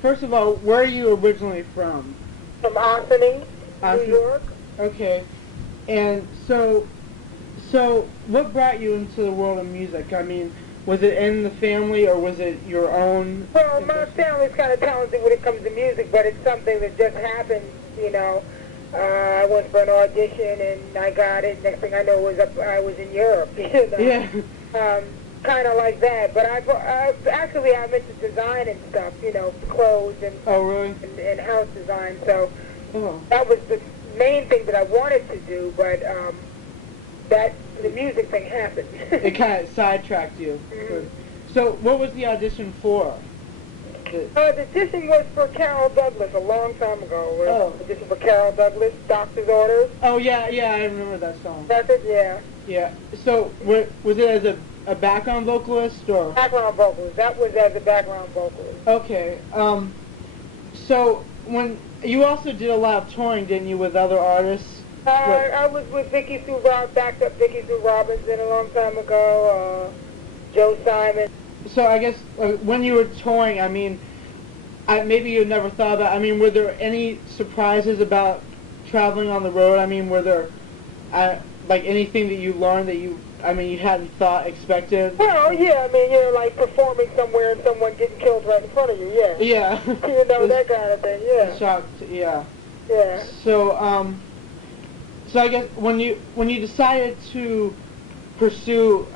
first of all, where are you originally from? From Ossining, New Austin? York. Okay. And so what brought you into the world of music? I mean, was it in the family or was it your own? Well, my family's kind of talented when it comes to music, but it's something that just happened, you know. I went for an audition and I got it. Next thing I know I was in Europe, you know. Yeah. Kind of like that. But actually I'm into design and stuff, you know, clothes and Oh, really? and house design. So Oh. that was the main thing that I wanted to do, but that the music thing happened. It kind of sidetracked you. Mhm. So what was the audition for? The audition was for Carol Douglas a long time ago. Oh. Audition for Carol Douglas, Doctor's Orders. Oh, yeah, I remember that song. That's it, yeah. Yeah. So was it as a background vocalist or? Background vocalist. That was as a background vocalist. Okay. So when you also did a lot of touring, didn't you, with other artists? I was with Vicky Sue Rob, backed up Vicky Sue Robinson a long time ago. Joe Simon. So I guess when you were touring, I mean, maybe you never thought about. I mean, were there any surprises about traveling on the road? I mean, were there like anything that you learned that you hadn't expected? Well, yeah, I mean, you're like performing somewhere and someone getting killed right in front of you, yeah. Yeah. You know, that kind of thing, yeah. Shocked, yeah. Yeah. So, so I guess when you decided to pursue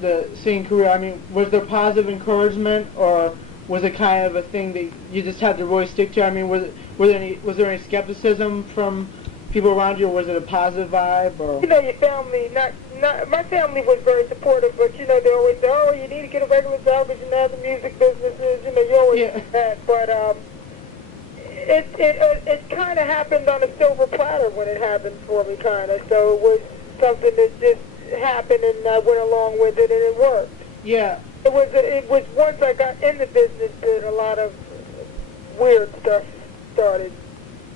the singing career, I mean, was there positive encouragement, or was it kind of a thing that you just had to really stick to? I mean, was there any skepticism from people around you, or was it a positive vibe? Or you know, your family, not my family was very supportive, but you know, they always say, oh, you need to get a regular job because you know the music business is, you know, you always do that. But it kind of happened on a silver platter when it happened for me, kind of. So it was something that just happened, and I went along with it, and it worked. Yeah. It was once I got in the business that a lot of weird stuff started.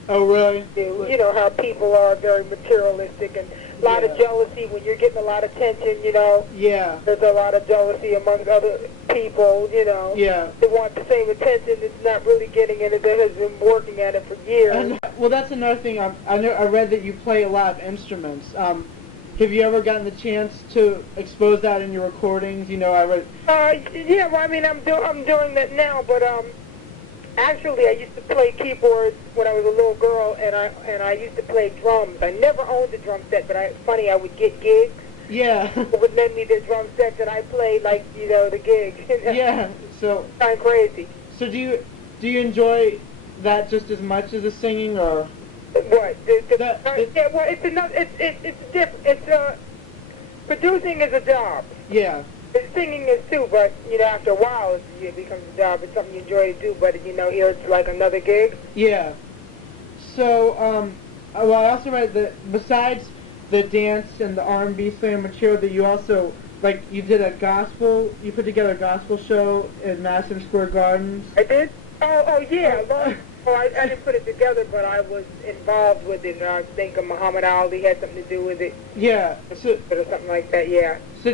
Oh, really? You know how people are very materialistic, and a lot of jealousy when you're getting a lot of attention, you know. Yeah. There's a lot of jealousy among other people, you know. Yeah. They want the same attention that's not really getting it, that has been working at it for years. Well, that's another thing. I read that you play a lot of instruments. Have you ever gotten the chance to expose that in your recordings? You know, I read. Yeah, well, I mean, I'm doing that now, but actually, I used to play keyboards when I was a little girl, and I used to play drums. I never owned a drum set, but I would get gigs. Yeah. They would lend me their drum sets, and I played like, you know, the gigs. Yeah. So. Kind of crazy. So do you enjoy that just as much as the singing, or? What? Yeah. Well, it's different. It's producing is a job. Yeah. Singing is too, but you know, after a while, it becomes a job. It's something you enjoy to do, but you know, here it's like another gig. Yeah. So, well, I also read that besides the dance and the R&B slam material, that you also you did you put together a gospel show in Madison Square Gardens. I did. Oh yeah. I didn't put it together, but I was involved with it. And I think Muhammad Ali had something to do with it. Yeah. So, or something like that. Yeah. So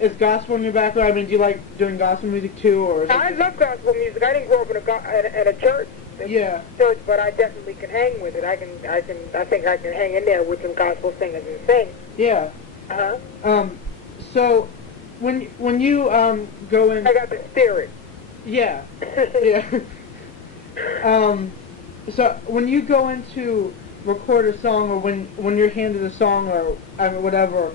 is gospel in your background? I mean, do you like doing gospel music too, or? I love gospel music. I didn't grow up in a church. Yeah. Church, but I definitely can hang with it. I think I can hang in there with some gospel singers and sing. Yeah. So when you go in. I got the spirit. Yeah. Yeah. So when you go in to record a song, or when you're handed a song, or whatever,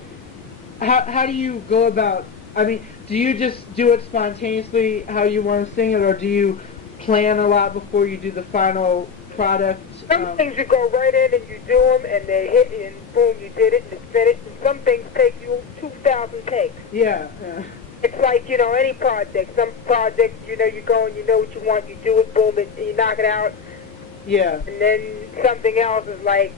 how do you go about? I mean, do you just do it spontaneously how you want to sing it, or do you plan a lot before you do the final product? Some things you go right in and you do them, and they hit you, and boom, you did it, and it's finished. And some things take you 2,000 takes. Yeah. It's like, you know, any project. Some projects, you know, you go and you know what you want, you do it, boom, and you knock it out. Yeah. And then something else is like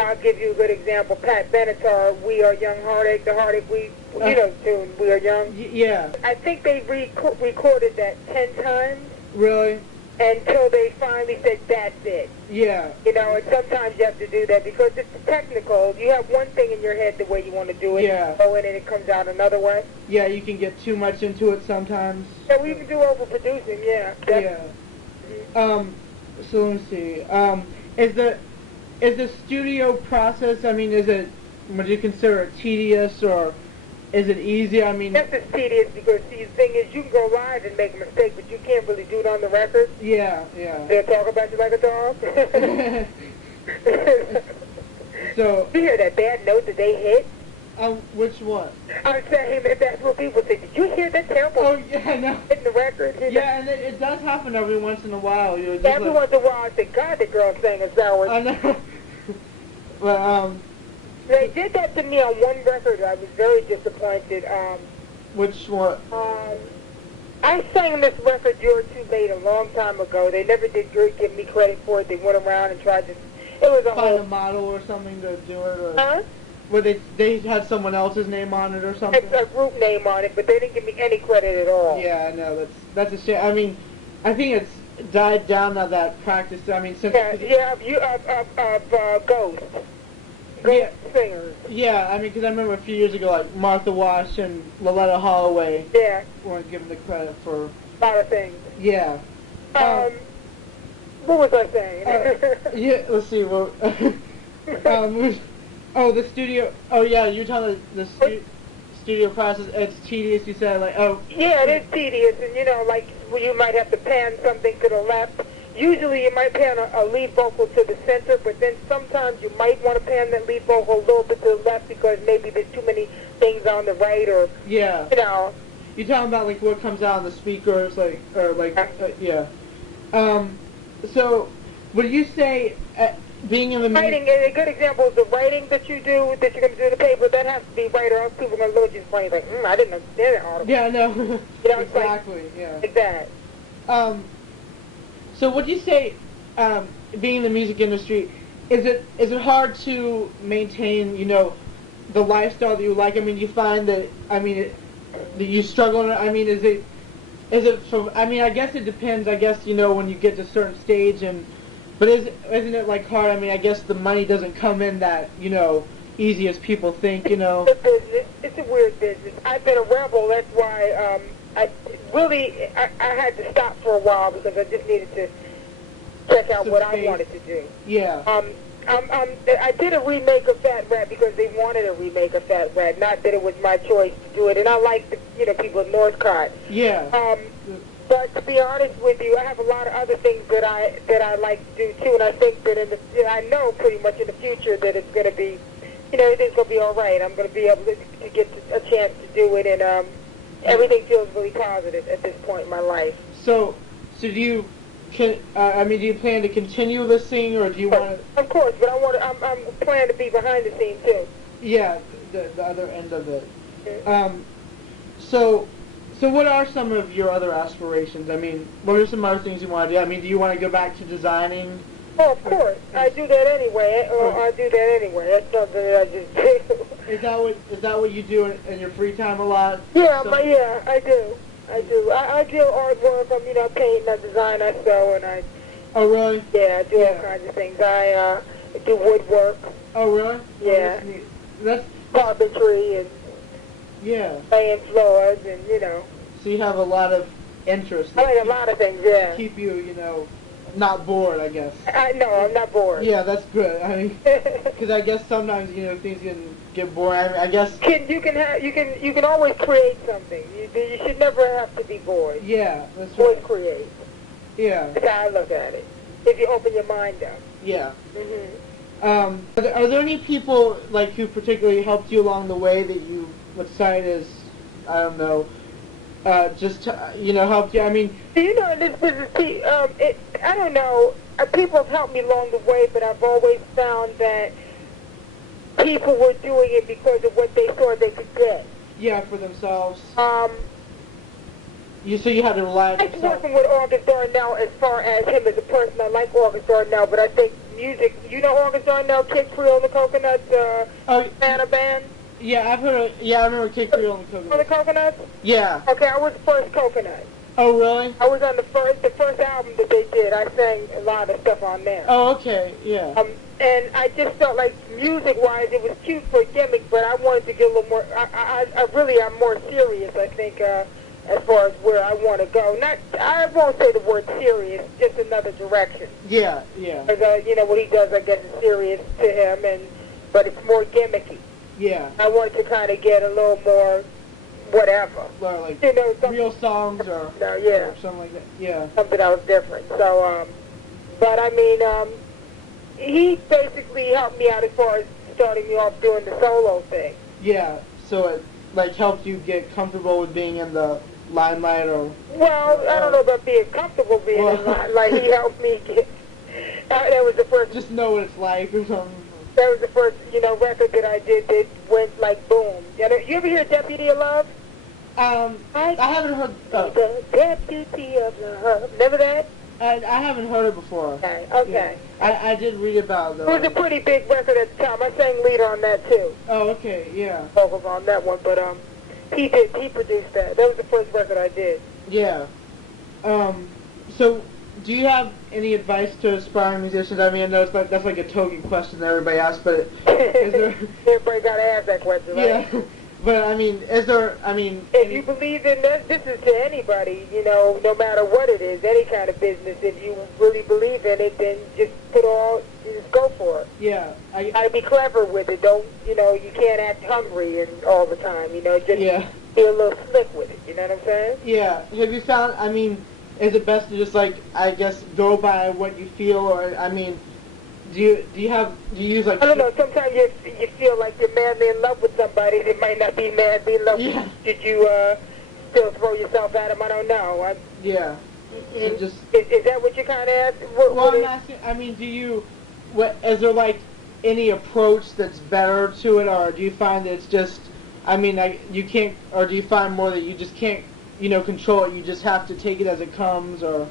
I'll give you a good example. Pat Benatar, We Are Young, Heartache, the Heartache, you know the tune, We Are Young. Yeah. I think they recorded that 10 times. Really? Until they finally said, that's it. Yeah. You know, and sometimes you have to do that because it's technical. You have one thing in your head the way you want to do it. Yeah. You go in and it comes out another way. Yeah, you can get too much into it sometimes. Yeah, we even do overproducing, yeah. Yeah. So let me see. Is the studio process? I mean, would you consider it tedious or is it easy? I mean, This is tedious because see, the thing is, you can go live and make a mistake, but you can't really do it on the record. yeah. They'll talk about you like a dog. So, you hear that bad note that they hit? which one? I'm saying that that's what people say. Did you hear that terrible? Oh yeah, I know. Hitting the record. Yeah, and it does happen every once in a while. You're just Every once in a while, I say, God, the girl sang a sour. I know. But They did that to me on one record. I was very disappointed. which one? I sang this record, You're Too Late, a long time ago. They never did give me credit for it. They went around and tried to... It was a Find whole... a model or something to do it? Or, Huh? where they had someone else's name on it or something? It's a group name on it, but they didn't give me any credit at all. Yeah, I know. That's a shame. I mean, I think it's died down now, that practice. I mean, since... Ghost. Yeah. Singers. Yeah, I mean, because I remember a few years ago, like, Martha Wash and Loletta Holloway Yeah. weren't given the credit for... A lot of things. Yeah. What was I saying? Yeah, let's see. Well, the studio... Oh, yeah, you're telling the studio process, it's tedious, you said, like, oh... Yeah, it is tedious, and, you know, like, you might have to pan something to the left. Usually you might pan a lead vocal to the center, but then sometimes you might want to pan that lead vocal a little bit to the left because maybe there's too many things on the right, or, Yeah. you know. You're talking about, like, what comes out on the speakers, like, or, like, yeah. So, would you say, being in the... Writing, a good example is the writing that you do, that you're going to do in the paper, that has to be right, or else people are going to look at you funny, like, I didn't understand that article. Yeah, no. You know, Exactly, yeah. Like that. So would you say, being in the music industry, is it hard to maintain, you know, the lifestyle that you like? I mean, you find that, I mean, that you struggle, I mean, is it from, I mean, I guess it depends, I guess, you know, when you get to a certain stage, but isn't it, like, hard? I mean, I guess the money doesn't come in that, you know, easy as people think, you know. It's a business. It's a weird business. I've been a rebel, that's why, I had to stop for a while because I just needed to check out what I wanted to do. Yeah. I did a remake of Fat Rat because they wanted a remake of Fat Rat, not that it was my choice to do it. And I like the, you know, people at Northcott. Yeah. But to be honest with you, I have a lot of other things that I like to do too, and I think that I know pretty much in the future that it's going to be, you know, everything's going to be all right. I'm going to be able to get a chance to do it, and everything feels really positive at this point in my life. So do you do you plan to continue this thing, or do you want to? Of course, but I'm planning to be behind the scenes too. Yeah, the other end of it. So what are some of your other aspirations? I mean, what are some other things you want to do? I mean, do you want to go back to designing? Oh, of course. I do that anyway. I do that anyway. That's something that I just do. Is that what you do in your free time a lot? Yeah, So, I do. I do artwork. You know, I paint, I design, I sew, and I... Oh, really? Yeah, I do all kinds of things. I do woodwork. Oh, really? Yeah. Oh, that's carpentry and laying floors, and, you know. So you have a lot of interest. I like a lot of things, yeah. Keep you, you know, not bored, I guess. No, I'm not bored. Yeah, that's good. I mean, because I guess sometimes, you know, things can get boring. I guess you can always create something. You should never have to be bored. Yeah, that's right. Always create. Yeah. That's how I look at it. If you open your mind up. Yeah. Mhm. Are there any people like who particularly helped you along the way that you would cite as, I don't know, just you know, helped you? I mean, you know, in this business, I don't know. People have helped me along the way, but I've always found that people were doing it because of what they thought they could get. Yeah, for themselves. So you had to rely on I like yourself. working with August Darnell as far as him as a person. I like August Darnell, but I think music, you know August Darnell, Kid Creole and the Coconuts, Santa Band? Yeah, I've heard of, I remember Kid Creole and the Coconuts. On the Coconuts? Yeah. Okay, I was the first Coconut. Oh, really? I was on the first album that they did. I sang a lot of stuff on there. Oh, okay, yeah. And I just felt like music-wise, it was cute for a gimmick, but I wanted to get a little more, I'm more serious, I think, as far as where I want to go. I won't say the word serious, just another direction. Yeah, yeah. Because, you know, what he does, I guess, is serious to him, but it's more gimmicky. Yeah. I wanted to kind of get a little more whatever. Or like you know, real songs or, no, yeah. or something like that. Yeah. Something that was different. So, but I mean, he basically helped me out as far as starting me off doing the solo thing. Yeah. So it like helped you get comfortable with being in the limelight, or? Well, I don't know about being comfortable being in limelight. He helped me get. That was the first. Just know what it's like or something. That was the first, you know, record that I did that went like boom. You ever hear Deputy of Love? I haven't heard. The Deputy of Love. Remember that? I haven't heard it before. Okay. Okay. Yeah. I did read about it, though. It was a pretty big record at the time. I sang lead on that too. Oh, okay, yeah. Vocals on that one, but he produced that. That was the first record I did. Yeah. So, do you have any advice to aspiring musicians? I mean, I know that's like a token question that everybody asks, but is there? Everybody got to ask that question, right? Yeah. But I mean, is there? I mean, if you believe in this is to anybody, you know, no matter what it is, any kind of business. If you really believe in it, then just just go for it. Yeah. I be clever with it. Don't, you know, you can't act hungry and all the time. You know, just be a little slick with it. You know what I'm saying? Yeah. Have you found? I mean, is it best to just like, I guess, go by what you feel, or I mean, do you use like? I don't know. Sometimes you feel like you're madly in love with somebody that might not be madly in love. Yeah. Did you still throw yourself at them? I don't know. Yeah. So just is that what you kind of asked? Well, I'm asking. I mean, is there like any approach that's better to it, or do you find that it's just? I mean, you can't, or do you find more that you just can't, you know, control it? You just have to take it as it comes, or?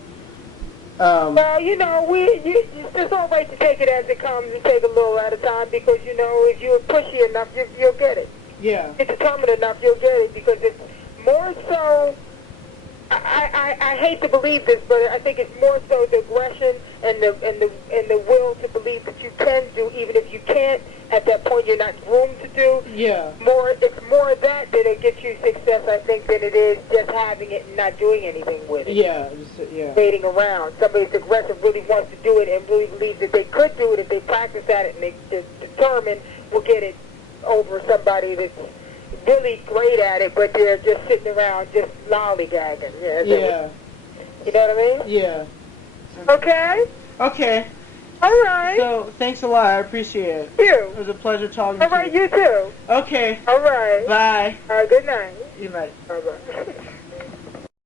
Well, you know, it's all right to take it as it comes and take a little at a time, because, you know, if you're pushy enough, you'll get it. Yeah. If you're determined enough, you'll get it, because it's more so, I hate to believe this, but I think it's more so the aggression and the will to believe that you can do, even if you can't, at that point you're not groomed to do. Yeah. It's more that it gets you success, I think, than it is just having it and not doing anything with it. Yeah. Waiting around. Somebody that's aggressive really wants to do it and really believes that they could do it if they practice at it and they're determined, will get it over somebody that's really great at it, but they're just sitting around just lollygagging. Yeah. You know what I mean? Yeah. Okay? Okay. All right. So, thanks a lot. I appreciate it. You. It was a pleasure talking to you. All right, you too. Okay. All right. Bye. Good night. Good night. Bye-bye.